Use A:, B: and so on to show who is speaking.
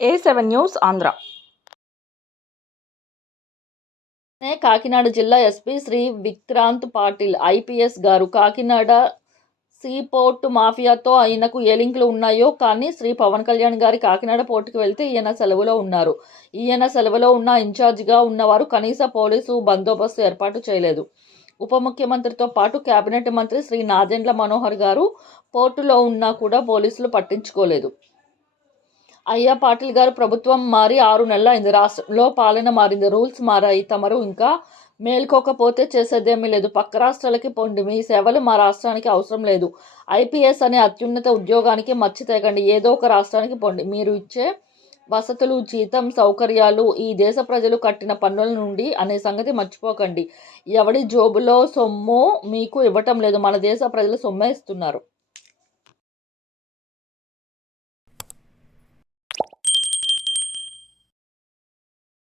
A: ఏ seven news Andhra. నే కాకినాడ జిల్లా SP Shri Vikrant Patil IPS గారు. కాకినాడ సీపోర్టు మాఫియాతో ఆయనకు ఏ లింకులు ఉన్నాయో కానీ శ్రీ పవన్ కళ్యాణ్ గారి కాకినాడ పోర్టుకు వెళ్తే ఈయన సెలవులో ఉన్నారు. ఈయన సెలవులో ఉన్న ఇన్ఛార్జిగా ఉన్నవారు కనీస పోలీసు బందోబస్తు ఏర్పాటు చేయలేదు. ఉప ముఖ్యమంత్రితో పాటు కేబినెట్ మంత్రి శ్రీ నాదెండ్ల మనోహర్ గారు పోర్టులో ఉన్నా కూడా పోలీసులు పట్టించుకోలేదు. అయ్యా పాటిల్ గారు ప్రభుత్వం మారి ఆరు నెలలు అయింది. రాష్ట్రంలో పాలన మారింది. రూల్స్ మారాయి. తమరు ఇంకా మేల్కోకపోతే చేసేదేమీ లేదు. పక్క రాష్ట్రాలకి పొండి. మీ సేవలు మా రాష్ట్రానికి అవసరం లేదు. ఐపీఎస్ అనే అత్యున్నత ఉద్యోగానికి మచ్చి తెగండి. ఏదో ఒక రాష్ట్రానికి పొండి. మీరు ఇచ్చే వసతులు జీతం సౌకర్యాలు ఈ దేశ ప్రజలు కట్టిన పన్నుల నుండి అనే సంగతి మర్చిపోకండి. ఎవడి జోబులో సొమ్ము మీకు ఇవ్వటం లేదు. మన దేశ ప్రజలు సొమ్మే ఇస్తున్నారు.